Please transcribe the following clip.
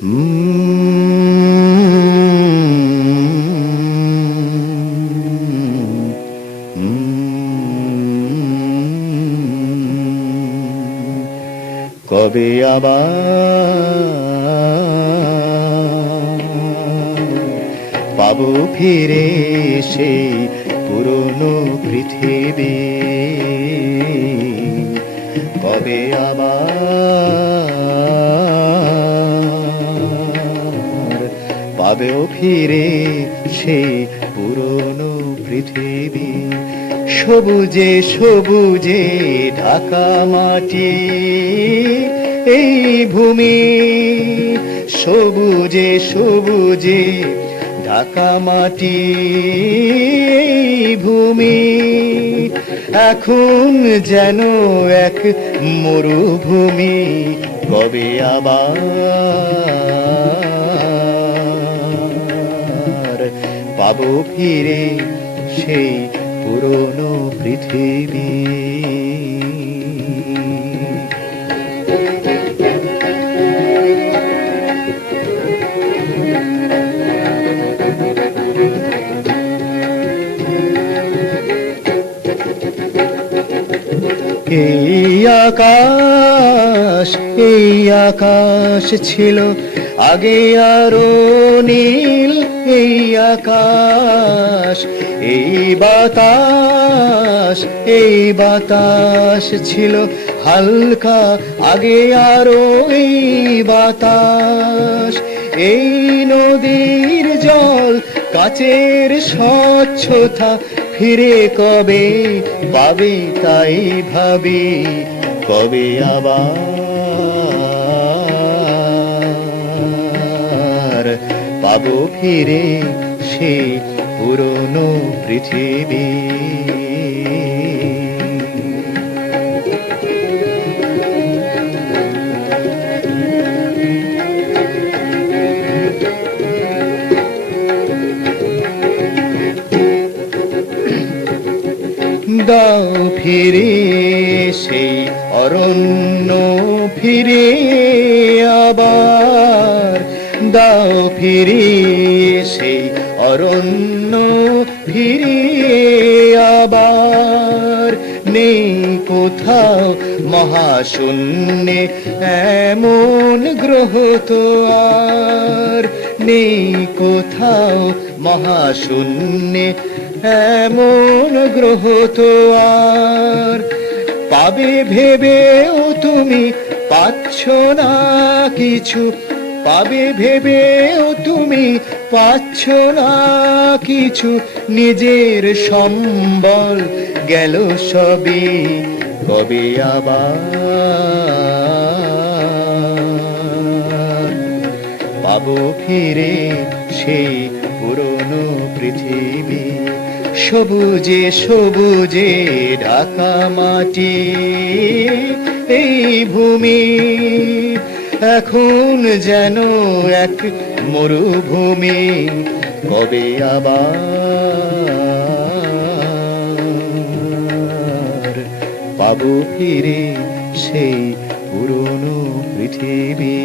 কবে আবার পাবো ফিরে সেই পুরনো পৃথিবী, কবে আবার পাবেও ফিরে সেই পুরনো পৃথিবী। সবুজে সবুজে ঢাকা মাটি এই ভূমি, সবুজে সবুজে ঢাকা মাটি এই ভূমি, এখন যেন এক মরুভূমি। কবে আবার পাবো ফিরে সেই পুরনো পৃথিবী। এই আকাশ ছিল আগে আরো নীল, এই আকাশ এই বাতাস ছিল হালকা আগে আরো এই বাতাস। এই নদীর জল কাচের স্বচ্ছতা ফিরে কবে পাবে তাই ভাবি, কবে আবার পাবো ফিরে সেই পুরনো পৃথিবী। দাও ফিরে সেই অরণ্য ফিরে আবার, দাও ফিরে সেই অরণ্য ফিরে আবার। নেই কোথাও মহাশূন্যে এমন গ্রহ তো আর, নেই কোথাও মহাশূন্যে এমন গ্রহ তো আর। পাবে ভেবেও তুমি পাচ্ছ না কিছু, পাবে ভেবেও তুমি পাচ্ছ না কিছু, নিজের সম্বল গেল সবই। কবে আবার পাবো ফিরে সেই পুরনো পৃথিবী। সবুজে সবুজে ঢাকা মাটি এই ভূমি, এখন যেন এক মরুভূমি। কবে আবার পাবো ফিরে সেই পুরনো পৃথিবী।